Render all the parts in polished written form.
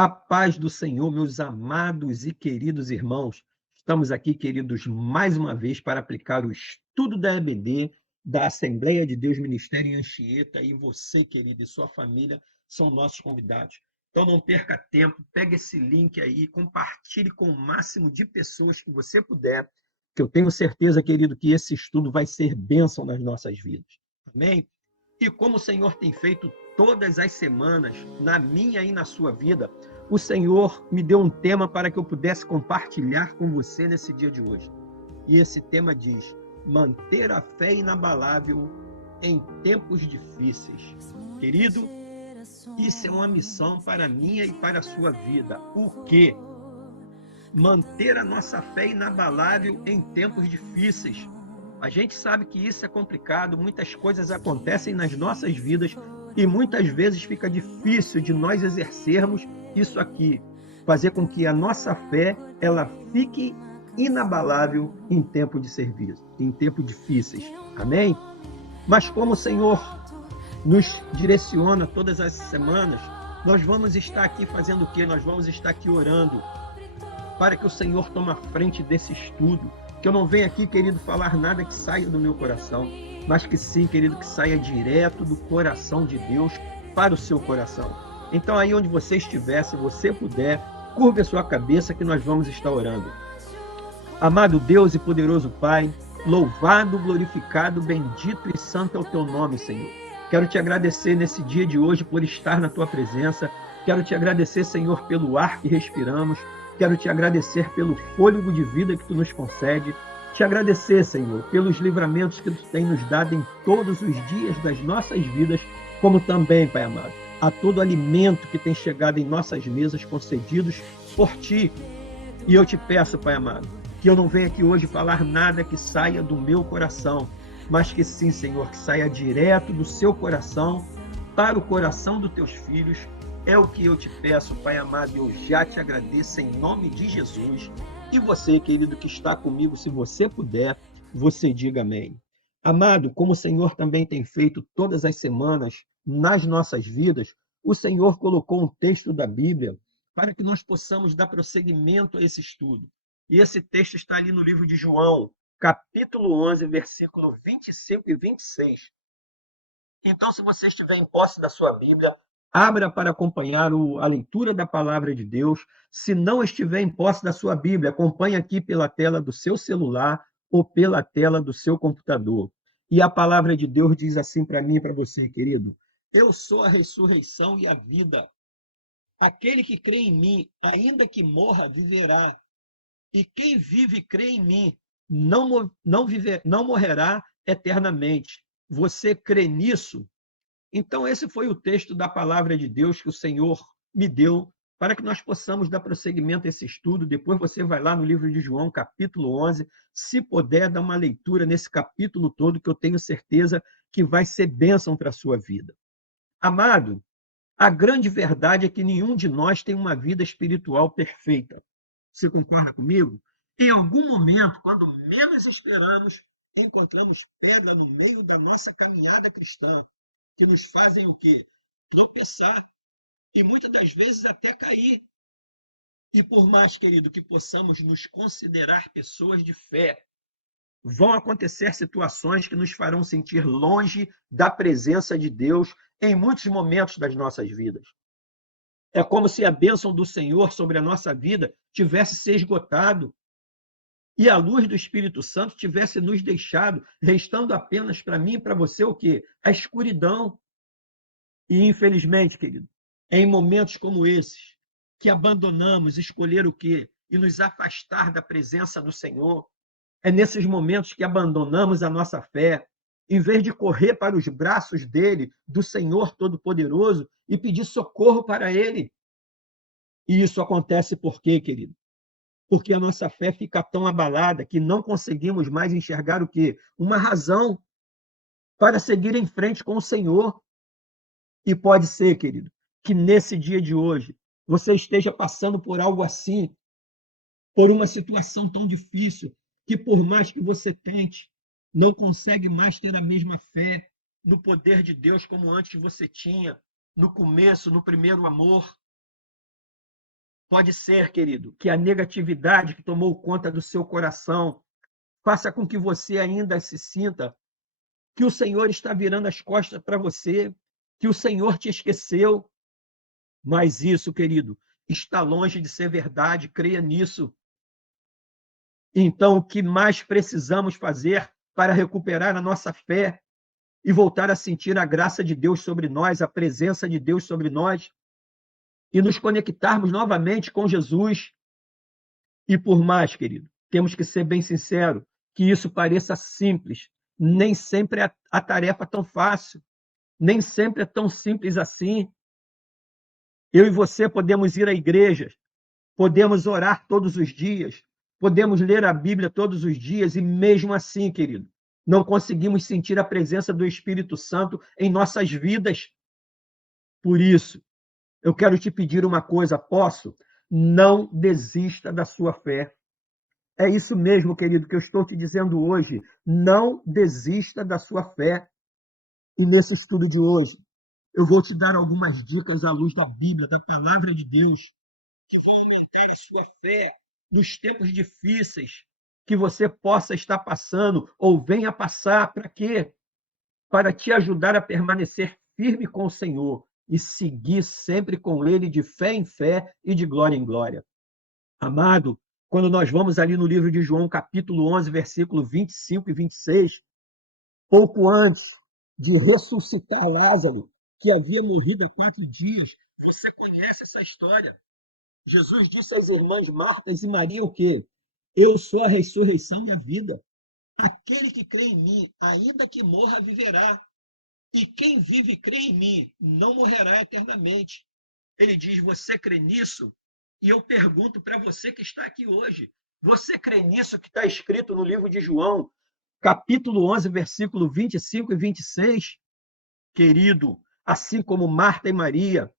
A paz do Senhor, meus amados e queridos irmãos. Estamos aqui, queridos, mais uma vez para aplicar o estudo da EBD, da Assembleia de Deus Ministério em Anchieta, e você, querido, e sua família são nossos convidados. Então não perca tempo, pega esse link aí, compartilhe com o máximo de pessoas que você puder, que eu tenho certeza, querido, que esse estudo vai ser bênção nas nossas vidas. Amém? E como o Senhor tem feito todas as semanas, na minha e na sua vida, o Senhor me deu um tema para que eu pudesse compartilhar com você nesse dia de hoje. E esse tema diz: manter a fé inabalável em tempos difíceis. Querido, isso é uma missão para a minha e para a sua vida. O quê? Manter a nossa fé inabalável em tempos difíceis. A gente sabe que isso é complicado, muitas coisas acontecem nas nossas vidas e muitas vezes fica difícil de nós exercermos isso aqui, fazer com que a nossa fé ela fique inabalável em tempo de serviço, em tempos difíceis. Amém? Mas como o Senhor nos direciona todas as semanas, nós vamos estar aqui fazendo o quê? Nós vamos estar aqui orando para que o Senhor tome a frente desse estudo, que eu não venha aqui, querido, falar nada que saia do meu coração, mas que sim, querido, que saia direto do coração de Deus para o seu coração. Então, aí onde você estiver, se você puder, curve a sua cabeça que nós vamos estar orando. Amado Deus e poderoso Pai, louvado, glorificado, bendito e santo é o teu nome, Senhor. Quero te agradecer nesse dia de hoje por estar na tua presença. Quero te agradecer, Senhor, pelo ar que respiramos. Quero te agradecer pelo fôlego de vida que tu nos concede. Te agradecer, Senhor, pelos livramentos que tu tem nos dado em todos os dias das nossas vidas, como também, Pai amado, a todo alimento que tem chegado em nossas mesas concedidos por ti. E eu te peço, Pai amado, que eu não venha aqui hoje falar nada que saia do meu coração, mas que sim, Senhor, que saia direto do seu coração para o coração dos teus filhos. É o que eu te peço, Pai amado, e eu já te agradeço em nome de Jesus. E você, querido, que está comigo, se você puder, você diga amém. Amado, como o Senhor também tem feito todas as semanas nas nossas vidas, o Senhor colocou um texto da Bíblia para que nós possamos dar prosseguimento a esse estudo. E esse texto está ali no livro de João, capítulo 11, versículo 25 e 26. Então, se você estiver em posse da sua Bíblia, abra para acompanhar a leitura da palavra de Deus. Se não estiver em posse da sua Bíblia, acompanhe aqui pela tela do seu celular ou pela tela do seu computador. E a palavra de Deus diz assim para mim e para você, querido: eu sou a ressurreição e a vida. Aquele que crê em mim, ainda que morra, viverá. E quem vive e crê em mim, não morrerá eternamente. Você crê nisso? Então, esse foi o texto da palavra de Deus que o Senhor me deu para que nós possamos dar prosseguimento a esse estudo. Depois você vai lá no livro de João, capítulo 11, se puder, dar uma leitura nesse capítulo todo, que eu tenho certeza que vai ser bênção para a sua vida. Amado, a grande verdade é que nenhum de nós tem uma vida espiritual perfeita. Você concorda comigo? Em algum momento, quando menos esperamos, encontramos pedra no meio da nossa caminhada cristã, que nos fazem o quê? Tropeçar e muitas das vezes até cair. E por mais, querido, que possamos nos considerar pessoas de fé, vão acontecer situações que nos farão sentir longe da presença de Deus em muitos momentos das nossas vidas. É como se a bênção do Senhor sobre a nossa vida tivesse se esgotado e a luz do Espírito Santo tivesse nos deixado, restando apenas para mim e para você o quê? A escuridão. E, infelizmente, querido, é em momentos como esses que abandonamos escolher o quê? E nos afastar da presença do Senhor. É nesses momentos que abandonamos a nossa fé, em vez de correr para os braços dele, do Senhor Todo-Poderoso, e pedir socorro para ele. E isso acontece por quê, querido? Porque a nossa fé fica tão abalada que não conseguimos mais enxergar o quê? Uma razão para seguir em frente com o Senhor. E pode ser, querido, que nesse dia de hoje você esteja passando por algo assim, por uma situação tão difícil, que por mais que você tente, não consegue mais ter a mesma fé no poder de Deus como antes você tinha, no começo, no primeiro amor. Pode ser, querido, que a negatividade que tomou conta do seu coração faça com que você ainda se sinta que o Senhor está virando as costas para você, que o Senhor te esqueceu. Mas isso, querido, está longe de ser verdade, creia nisso. Então, o que mais precisamos fazer para recuperar a nossa fé e voltar a sentir a graça de Deus sobre nós, a presença de Deus sobre nós, e nos conectarmos novamente com Jesus? E por mais, querido, temos que ser bem sinceros, que isso pareça simples, nem sempre é a tarefa tão fácil, nem sempre é tão simples assim. Eu e você podemos ir à igreja, podemos orar todos os dias, podemos ler a Bíblia todos os dias e mesmo assim, querido, não conseguimos sentir a presença do Espírito Santo em nossas vidas. Por isso, eu quero te pedir uma coisa, posso? Não desista da sua fé. É isso mesmo, querido, que eu estou te dizendo hoje. Não desista da sua fé. E nesse estudo de hoje, eu vou te dar algumas dicas à luz da Bíblia, da palavra de Deus, que vão aumentar a sua fé nos tempos difíceis que você possa estar passando ou venha passar. Para quê? Para te ajudar a permanecer firme com o Senhor e seguir sempre com Ele de fé em fé e de glória em glória. Amado, quando nós vamos ali no livro de João, capítulo 11, versículo 25 e 26, pouco antes de ressuscitar Lázaro, que havia morrido há 4 dias, você conhece essa história. Jesus disse às irmãs Marta e Maria o quê? Eu sou a ressurreição e a vida. Aquele que crê em mim, ainda que morra, viverá. E quem vive e crê em mim, não morrerá eternamente. Ele diz, você crê nisso? E eu pergunto para você que está aqui hoje, você crê nisso que está escrito no livro de João, capítulo 11, versículo 25 e 26? Querido, assim como Marta e Maria,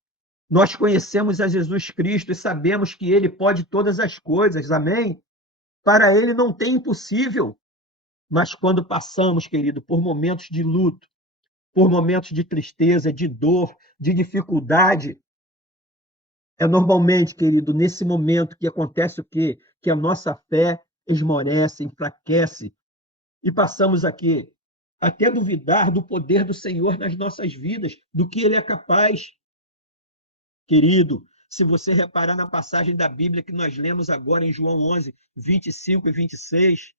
nós conhecemos a Jesus Cristo e sabemos que Ele pode todas as coisas, amém? Para Ele não tem impossível. Mas quando passamos, querido, por momentos de luto, por momentos de tristeza, de dor, de dificuldade, é normalmente, querido, nesse momento que acontece o quê? Que a nossa fé esmorece, enfraquece e passamos aqui até duvidar do poder do Senhor nas nossas vidas, do que Ele é capaz. Querido, se você reparar na passagem da Bíblia que nós lemos agora em João 11, 25 e 26,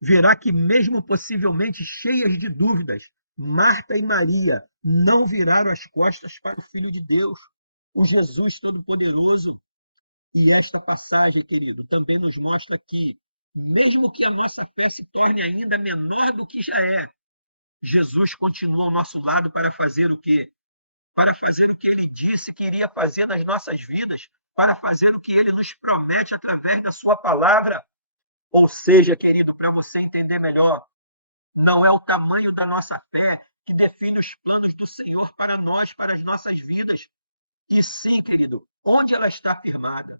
verá que mesmo possivelmente cheias de dúvidas, Marta e Maria não viraram as costas para o Filho de Deus, o Jesus Todo-Poderoso. E esta passagem, querido, também nos mostra que, mesmo que a nossa fé se torne ainda menor do que já é, Jesus continua ao nosso lado para fazer o quê? Para fazer o que Ele disse que iria fazer nas nossas vidas, para fazer o que Ele nos promete através da sua palavra. Ou seja, querido, para você entender melhor, não é o tamanho da nossa fé que define os planos do Senhor para nós, para as nossas vidas. E sim, querido, onde ela está firmada?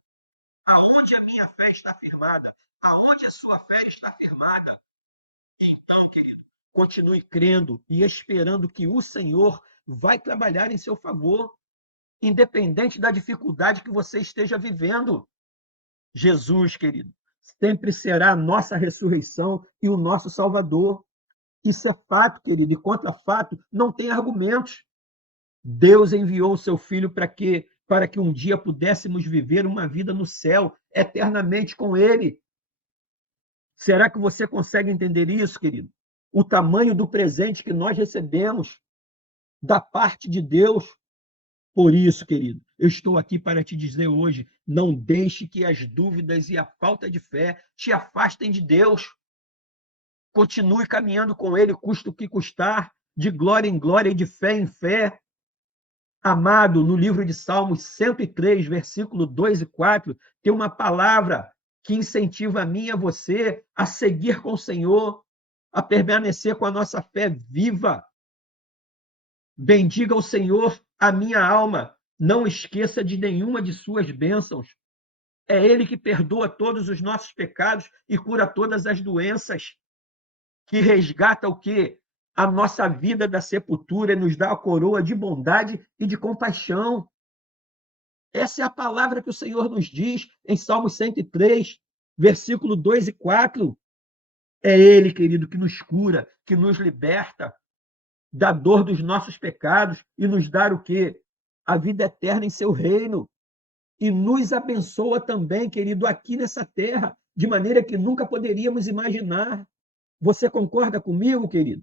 Aonde a minha fé está firmada? Aonde a sua fé está firmada? Então, querido, continue crendo e esperando que o Senhor vai trabalhar em seu favor, independente da dificuldade que você esteja vivendo. Jesus, querido, sempre será a nossa ressurreição e o nosso Salvador. Isso é fato, querido, e contra fato não tem argumentos. Deus enviou o seu Filho para quê? Para que um dia pudéssemos viver uma vida no céu, eternamente com Ele. Será que você consegue entender isso, querido? O tamanho do presente que nós recebemos da parte de Deus. Por isso, querido, eu estou aqui para te dizer hoje, não deixe que as dúvidas e a falta de fé te afastem de Deus. Continue caminhando com Ele, custa o que custar, de glória em glória e de fé em fé. Amado, no livro de Salmos 103, versículo 2 e 4, tem uma palavra que incentiva a mim e a você a seguir com o Senhor, a permanecer com a nossa fé viva. Bendiga o Senhor a minha alma, não esqueça de nenhuma de suas bênçãos. É Ele que perdoa todos os nossos pecados e cura todas as doenças, que resgata o quê? A nossa vida da sepultura e nos dá a coroa de bondade e de compaixão. Essa é a palavra que o Senhor nos diz em Salmo 103, versículo 2 e 4. É Ele, querido, que nos cura, que nos liberta da dor dos nossos pecados e nos dá o quê? A vida eterna em seu reino. E nos abençoa também, querido, aqui nessa terra, de maneira que nunca poderíamos imaginar. Você concorda comigo, querido?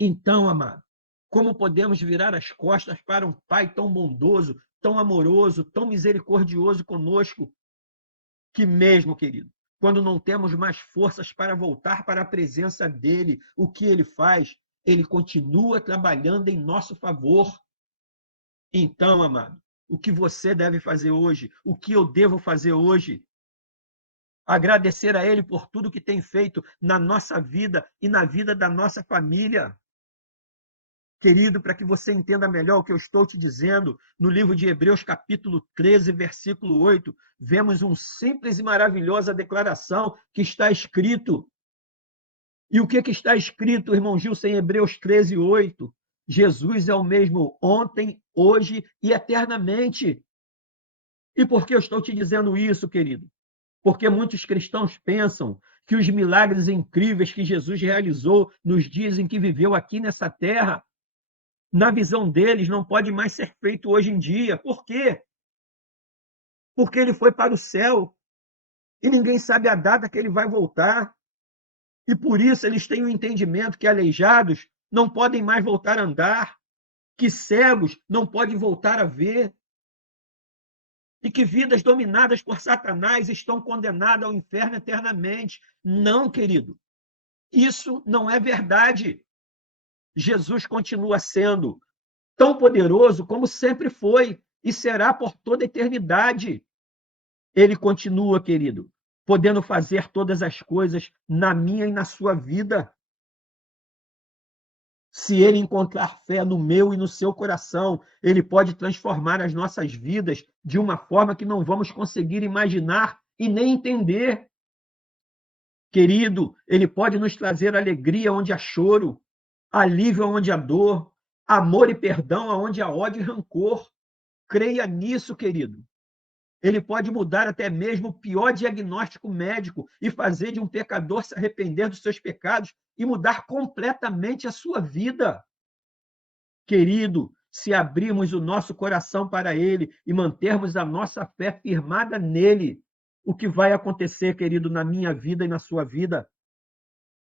Então, amado, como podemos virar as costas para um Pai tão bondoso, tão amoroso, tão misericordioso conosco, que mesmo, querido, quando não temos mais forças para voltar para a presença dele, o que ele faz? Ele continua trabalhando em nosso favor. Então, amado, o que você deve fazer hoje? O que eu devo fazer hoje? Agradecer a ele por tudo que tem feito na nossa vida e na vida da nossa família. Querido, para que você entenda melhor o que eu estou te dizendo, no livro de Hebreus, capítulo 13, versículo 8, vemos uma simples e maravilhosa declaração que está escrito. E o que está escrito, irmão Gilson, em Hebreus 13, 8? Jesus é o mesmo ontem, hoje e eternamente. E por que eu estou te dizendo isso, querido? Porque muitos cristãos pensam que os milagres incríveis que Jesus realizou nos dias em que viveu aqui nessa terra, na visão deles, não pode mais ser feito hoje em dia. Por quê? Porque ele foi para o céu e ninguém sabe a data que ele vai voltar. E por isso eles têm o entendimento que aleijados não podem mais voltar a andar, que cegos não podem voltar a ver, e que vidas dominadas por Satanás estão condenadas ao inferno eternamente. Não, querido. Isso não é verdade. Jesus continua sendo tão poderoso como sempre foi e será por toda a eternidade. Ele continua, querido, podendo fazer todas as coisas na minha e na sua vida. Se ele encontrar fé no meu e no seu coração, ele pode transformar as nossas vidas de uma forma que não vamos conseguir imaginar e nem entender. Querido, ele pode nos trazer alegria onde há choro, alívio onde há dor, amor e perdão onde há ódio e rancor. Creia nisso, querido. Ele pode mudar até mesmo o pior diagnóstico médico e fazer de um pecador se arrepender dos seus pecados e mudar completamente a sua vida. Querido, se abrirmos o nosso coração para ele e mantermos a nossa fé firmada nele, o que vai acontecer, querido, na minha vida e na sua vida?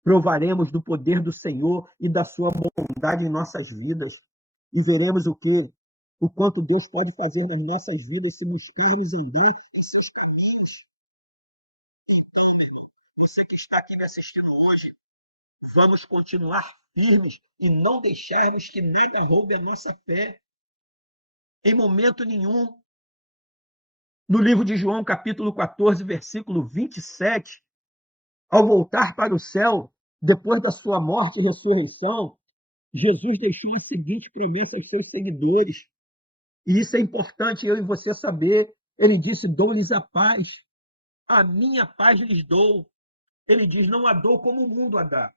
Provaremos do poder do Senhor e da sua bondade em nossas vidas. E veremos o quê? O quanto Deus pode fazer nas nossas vidas se buscarmos andar em seus caminhos. Você que está aqui me assistindo hoje, vamos continuar firmes e não deixarmos que nada roube a nossa fé. Em momento nenhum. No livro de João, capítulo 14, versículo 27, ao voltar para o céu, depois da sua morte e ressurreição, Jesus deixou a seguinte promessa aos seus seguidores. E isso é importante eu e você saber. Ele disse: dou-lhes a paz. A minha paz lhes dou. Ele diz: não a dou como o mundo a dá.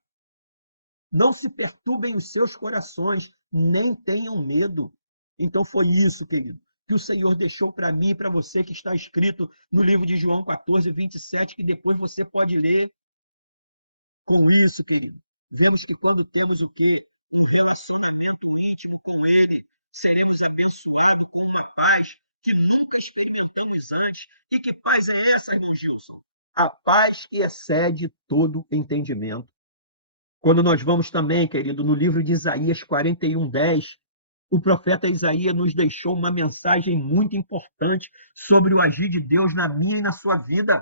Não se perturbem os seus corações, nem tenham medo. Então foi isso, querido, que o Senhor deixou para mim e para você, que está escrito no livro de João 14, 27, que depois você pode ler. Com isso, querido, vemos que quando temos o quê? Um relacionamento íntimo com Ele, seremos abençoados com uma paz que nunca experimentamos antes. E que paz é essa, irmão Gilson? A paz que excede todo entendimento. Quando nós vamos também, querido, no livro de Isaías 41, 10, o profeta Isaías nos deixou uma mensagem muito importante sobre o agir de Deus na minha e na sua vida.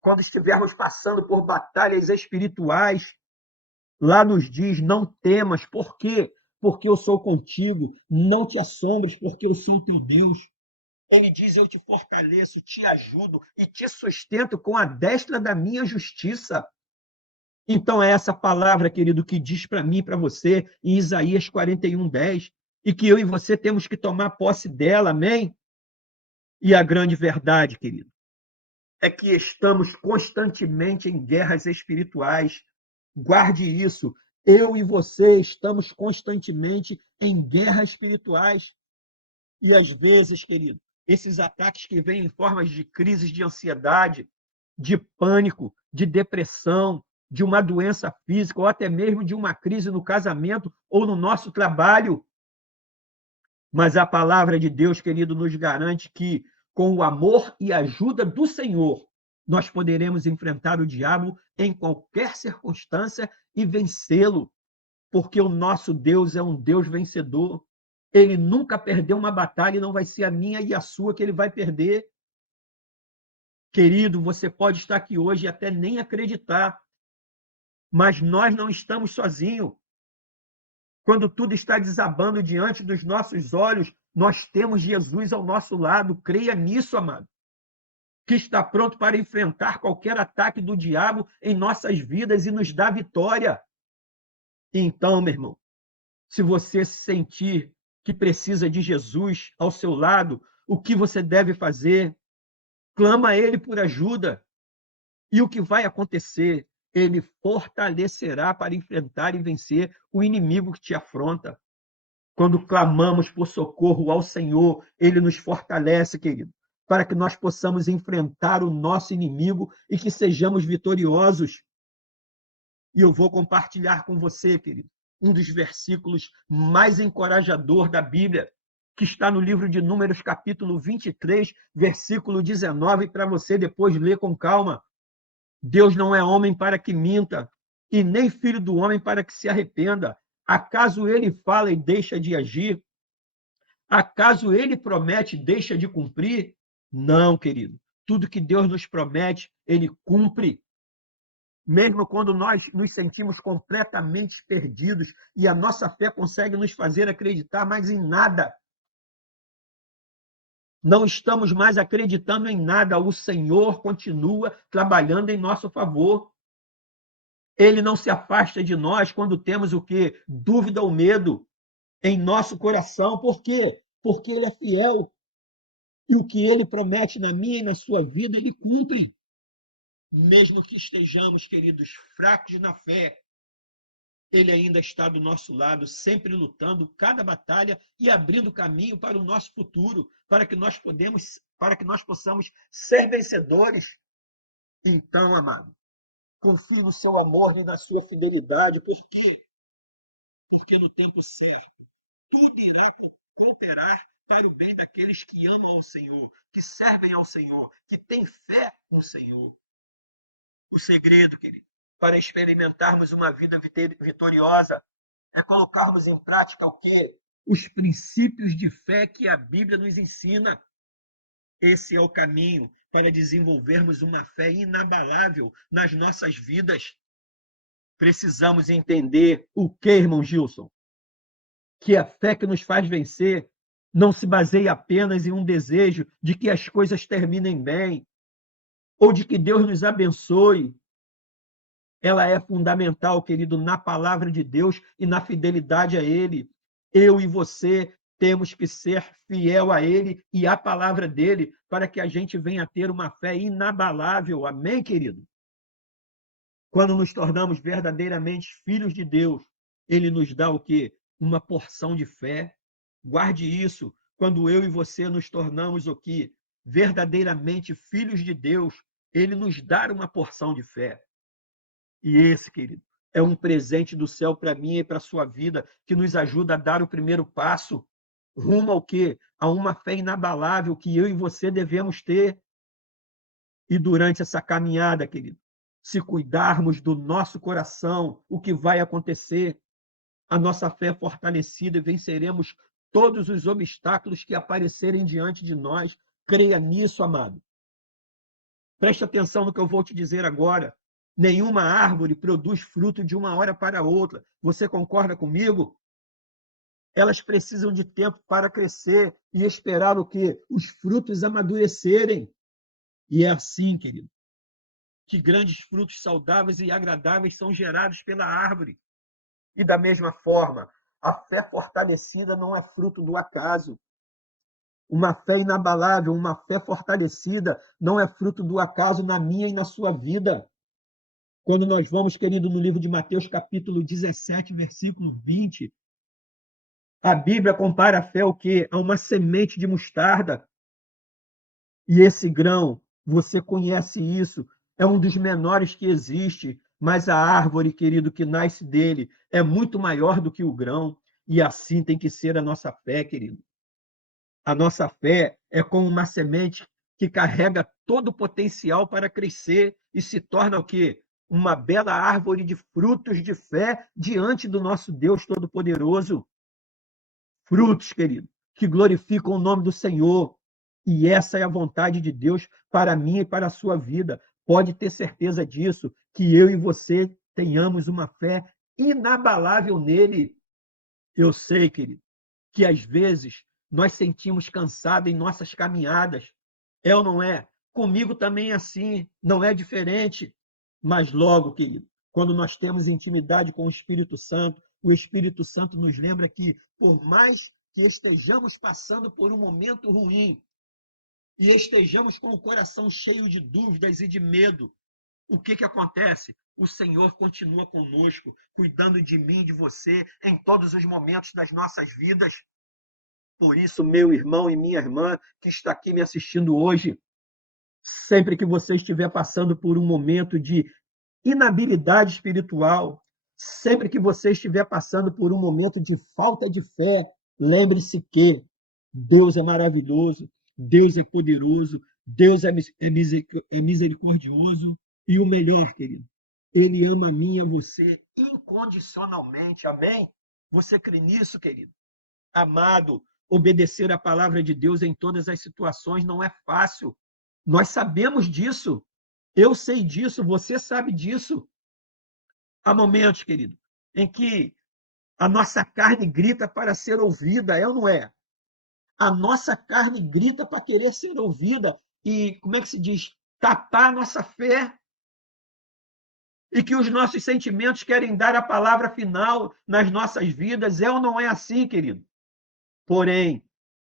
Quando estivermos passando por batalhas espirituais, lá nos diz: não temas. Por quê? Porque eu sou contigo. Não te assombres, porque eu sou teu Deus. Ele diz: eu te fortaleço, te ajudo e te sustento com a destra da minha justiça. Então é essa palavra, querido, que diz para mim e para você em Isaías 41, 10, e que eu e você temos que tomar posse dela, amém? E a grande verdade, querido, é que estamos constantemente em guerras espirituais. Guarde isso. Eu e você estamos constantemente em guerras espirituais. E às vezes, querido, Esses ataques que vêm em formas de crises de ansiedade, de pânico, de depressão, de uma doença física ou até mesmo de uma crise no casamento ou no nosso trabalho. Mas a palavra de Deus, querido, nos garante que com o amor e a ajuda do Senhor, nós poderemos enfrentar o diabo em qualquer circunstância e vencê-lo, porque o nosso Deus é um Deus vencedor. Ele nunca perdeu uma batalha e não vai ser a minha e a sua que ele vai perder. Querido, você pode estar aqui hoje e até nem acreditar, mas nós não estamos sozinhos. Quando tudo está desabando diante dos nossos olhos, nós temos Jesus ao nosso lado. Creia nisso, amado, que está pronto para enfrentar qualquer ataque do diabo em nossas vidas e nos dar vitória. Então, meu irmão, se você sentir que precisa de Jesus ao seu lado, o que você deve fazer? Clama a Ele por ajuda. E o que vai acontecer? Ele fortalecerá para enfrentar e vencer o inimigo que te afronta. Quando clamamos por socorro ao Senhor, Ele nos fortalece, querido, para que nós possamos enfrentar o nosso inimigo e que sejamos vitoriosos. E eu vou compartilhar com você, querido, um dos versículos mais encorajador da Bíblia, que está no livro de Números, capítulo 23, versículo 19, para você depois ler com calma. Deus não é homem para que minta, e nem filho do homem para que se arrependa. Acaso ele fala e deixa de agir? Acaso ele promete e deixa de cumprir? Não, querido. Tudo que Deus nos promete, ele cumpre. Mesmo quando nós nos sentimos completamente perdidos e a nossa fé consegue nos fazer acreditar mais em nada. Não estamos mais acreditando em nada. O Senhor continua trabalhando em nosso favor. Ele não se afasta de nós quando temos o quê? Dúvida ou medo em nosso coração. Por quê? Porque ele é fiel. E o que ele promete na minha e na sua vida, ele cumpre. Mesmo que estejamos, queridos, fracos na fé, ele ainda está do nosso lado, sempre lutando cada batalha e abrindo caminho para o nosso futuro, para que nós possamos ser vencedores. Então, amado, confie no seu amor e na sua fidelidade. Por quê? Porque no tempo certo, tudo irá cooperar para o bem daqueles que amam ao Senhor, que servem ao Senhor, que têm fé no Senhor. O segredo, querido, para experimentarmos uma vida vitoriosa é colocarmos em prática o quê? Os princípios de fé que a Bíblia nos ensina. Esse é o caminho para desenvolvermos uma fé inabalável nas nossas vidas. Precisamos entender o que, irmão Gilson? Que a fé que nos faz vencer não se baseia apenas em um desejo de que as coisas terminem bem ou de que Deus nos abençoe. Ela é fundamental, querido, na palavra de Deus e na fidelidade a Ele. Eu e você temos que ser fiel a Ele e à palavra dele para que a gente venha a ter uma fé inabalável. Amém, querido? Quando nos tornamos verdadeiramente filhos de Deus, Ele nos dá o quê? Uma porção de fé. Guarde isso. Quando eu e você nos tornamos o quê? Verdadeiramente filhos de Deus, Ele nos dá uma porção de fé. E esse, querido, é um presente do céu para mim e para a sua vida, que nos ajuda a dar o primeiro passo rumo ao quê? A uma fé inabalável que eu e você devemos ter. E durante essa caminhada, querido, se cuidarmos do nosso coração, o que vai acontecer? A nossa fé é fortalecida e venceremos todos os obstáculos que aparecerem diante de nós. Creia nisso, amado. Preste atenção no que eu vou te dizer agora. Nenhuma árvore produz fruto de uma hora para outra. Você concorda comigo? Elas precisam de tempo para crescer e esperar o quê? Os frutos amadurecerem. E é assim, querido, que grandes frutos saudáveis e agradáveis são gerados pela árvore. E da mesma forma, a fé fortalecida não é fruto do acaso. Uma fé inabalável, uma fé fortalecida não é fruto do acaso na minha e na sua vida. Quando nós vamos, querido, no livro de Mateus, capítulo 17, versículo 20, a Bíblia compara a fé o quê? A uma semente de mostarda. E esse grão, você conhece isso, é um dos menores que existe, mas a árvore, querido, que nasce dele é muito maior do que o grão. E assim tem que ser a nossa fé, querido. A nossa fé é como uma semente que carrega todo o potencial para crescer e se torna o quê? Uma bela árvore de frutos de fé diante do nosso Deus Todo-Poderoso. Frutos, querido, que glorificam o nome do Senhor. E essa é a vontade de Deus para mim e para a sua vida. Pode ter certeza disso, que eu e você tenhamos uma fé inabalável nele. Eu sei, querido, que às vezes nós sentimos cansado em nossas caminhadas. É ou não é? Comigo também é assim, não é diferente. Mas logo, querido, quando nós temos intimidade com o Espírito Santo nos lembra que, por mais que estejamos passando por um momento ruim e estejamos com o coração cheio de dúvidas e de medo, o que acontece? O Senhor continua conosco, cuidando de mim e de você em todos os momentos das nossas vidas. Por isso, meu irmão e minha irmã que está aqui me assistindo hoje, sempre que você estiver passando por um momento de inabilidade espiritual, sempre que você estiver passando por um momento de falta de fé, lembre-se que Deus é maravilhoso, Deus é poderoso, Deus é misericordioso e o melhor, querido, Ele ama a mim e a você incondicionalmente, amém? Você crê nisso, querido? Amado, obedecer a palavra de Deus em todas as situações não é fácil. Nós sabemos disso. Eu sei disso, você sabe disso. Há momentos, querido, em que a nossa carne grita para ser ouvida, é ou não é? A nossa carne grita para querer ser ouvida e, como é que se diz? Tapar a nossa fé. E que os nossos sentimentos querem dar a palavra final nas nossas vidas, é ou não é assim, querido? Porém,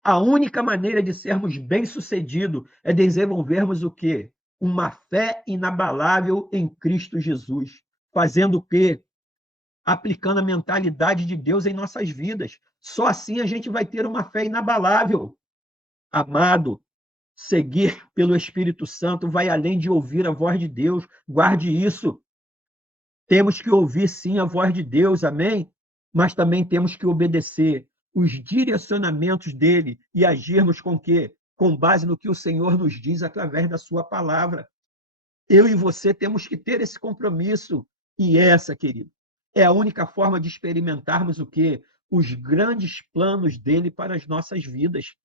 a única maneira de sermos bem-sucedidos é desenvolvermos o quê? Uma fé inabalável em Cristo Jesus. Fazendo o quê? Aplicando a mentalidade de Deus em nossas vidas. Só assim a gente vai ter uma fé inabalável. Amado, seguir pelo Espírito Santo vai além de ouvir a voz de Deus. Guarde isso. Temos que ouvir sim a voz de Deus, amém? Mas também temos que obedecer os direcionamentos dele e agirmos com quê? Com base no que o Senhor nos diz através da sua palavra. Eu e você temos que ter esse compromisso. E essa, querido, é a única forma de experimentarmos o quê? Os grandes planos dele para as nossas vidas.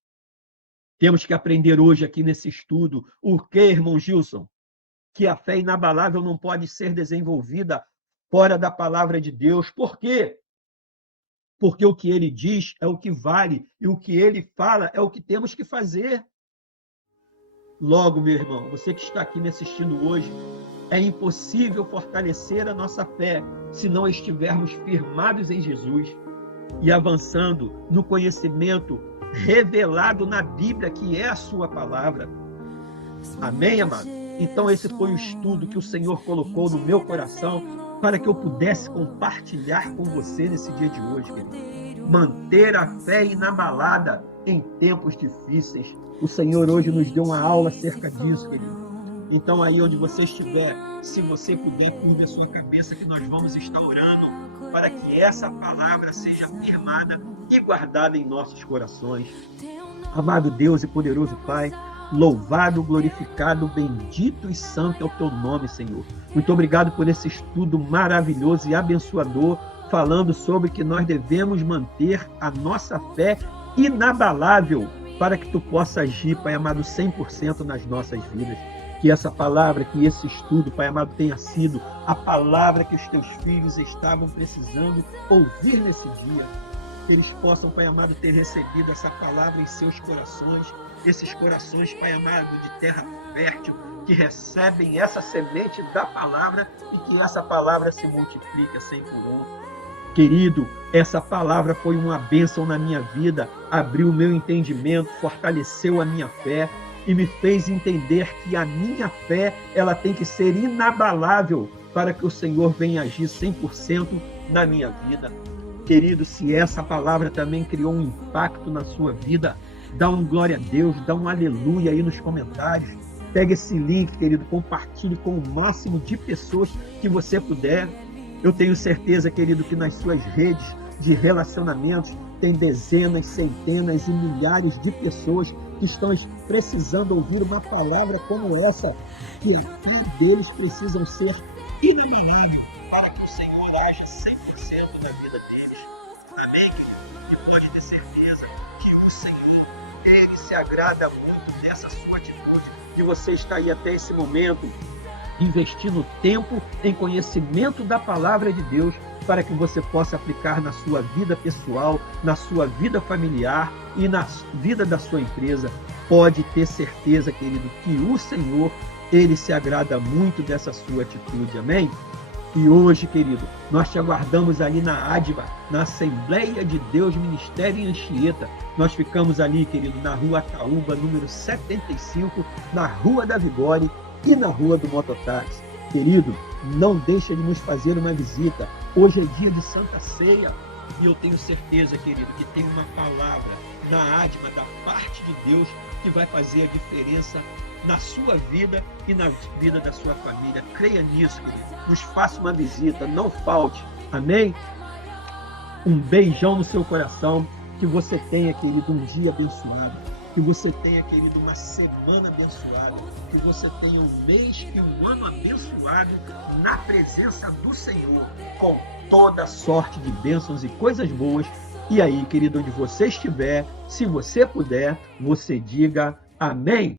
Temos que aprender hoje aqui nesse estudo o que, irmão Gilson? Que a fé inabalável não pode ser desenvolvida fora da palavra de Deus. Por quê? Porque o que ele diz é o que vale e o que ele fala é o que temos que fazer. Logo, meu irmão, você que está aqui me assistindo hoje, é impossível fortalecer a nossa fé se não estivermos firmados em Jesus e avançando no conhecimento revelado na Bíblia, que é a sua palavra. Amém, amado? Então esse foi o estudo que o Senhor colocou no meu coração para que eu pudesse compartilhar com você nesse dia de hoje, querido. Manter a fé inabalada em tempos difíceis. O Senhor hoje nos deu uma aula acerca disso, querido. Então aí onde você estiver, se você puder, curva a sua cabeça que nós vamos estar orando para que essa palavra seja firmada e guardada em nossos corações. Amado Deus e poderoso Pai, louvado, glorificado, bendito e santo é o teu nome, Senhor. Muito obrigado por esse estudo maravilhoso e abençoador, falando sobre que nós devemos manter a nossa fé inabalável para que tu possa agir, Pai amado, 100% nas nossas vidas. Que essa palavra, que esse estudo, Pai amado, tenha sido a palavra que os teus filhos estavam precisando ouvir nesse dia. Que eles possam, Pai amado, ter recebido essa palavra em seus corações, esses corações, Pai amado, de terra fértil, que recebem essa semente da palavra e que essa palavra se multiplique a 100 por 1. Querido, essa palavra foi uma bênção na minha vida, abriu o meu entendimento, fortaleceu a minha fé e me fez entender que a minha fé ela tem que ser inabalável para que o Senhor venha agir 100% na minha vida. Querido, se essa palavra também criou um impacto na sua vida, dá um glória a Deus, dá um aleluia aí nos comentários. Pega esse link, querido, compartilhe com o máximo de pessoas que você puder. Eu tenho certeza, querido, que nas suas redes de relacionamentos tem dezenas, centenas e milhares de pessoas que estão precisando ouvir uma palavra como essa, que a fé deles precisam ser inabalável para que o Senhor haja 100% na vida deles. Amém, querido? E pode ter certeza que o Senhor, Ele se agrada muito dessa sua atitude, de você estar aí até esse momento, investindo tempo em conhecimento da palavra de Deus, para que você possa aplicar na sua vida pessoal, na sua vida familiar e na vida da sua empresa. Pode ter certeza, querido, que o Senhor, Ele se agrada muito dessa sua atitude. Amém? E hoje, querido, nós te aguardamos ali na ADVA, na Assembleia de Deus Ministério em Anchieta. Nós ficamos ali, querido, na Rua Ataúba, número 75, na Rua da Vigore e na Rua do Mototáxi. Querido, não deixa de nos fazer uma visita. Hoje é dia de Santa Ceia e eu tenho certeza, querido, que tem uma palavra na ADVA da parte de Deus que vai fazer a diferença na sua vida e na vida da sua família. Creia nisso, querido. Nos faça uma visita, não falte. Amém? Um beijão no seu coração. Que você tenha, querido, um dia abençoado. Que você tenha, querido, uma semana abençoada. Que você tenha um mês e um ano abençoado na presença do Senhor, com toda sorte de bênçãos e coisas boas. E aí, querido, onde você estiver, se você puder, você diga amém.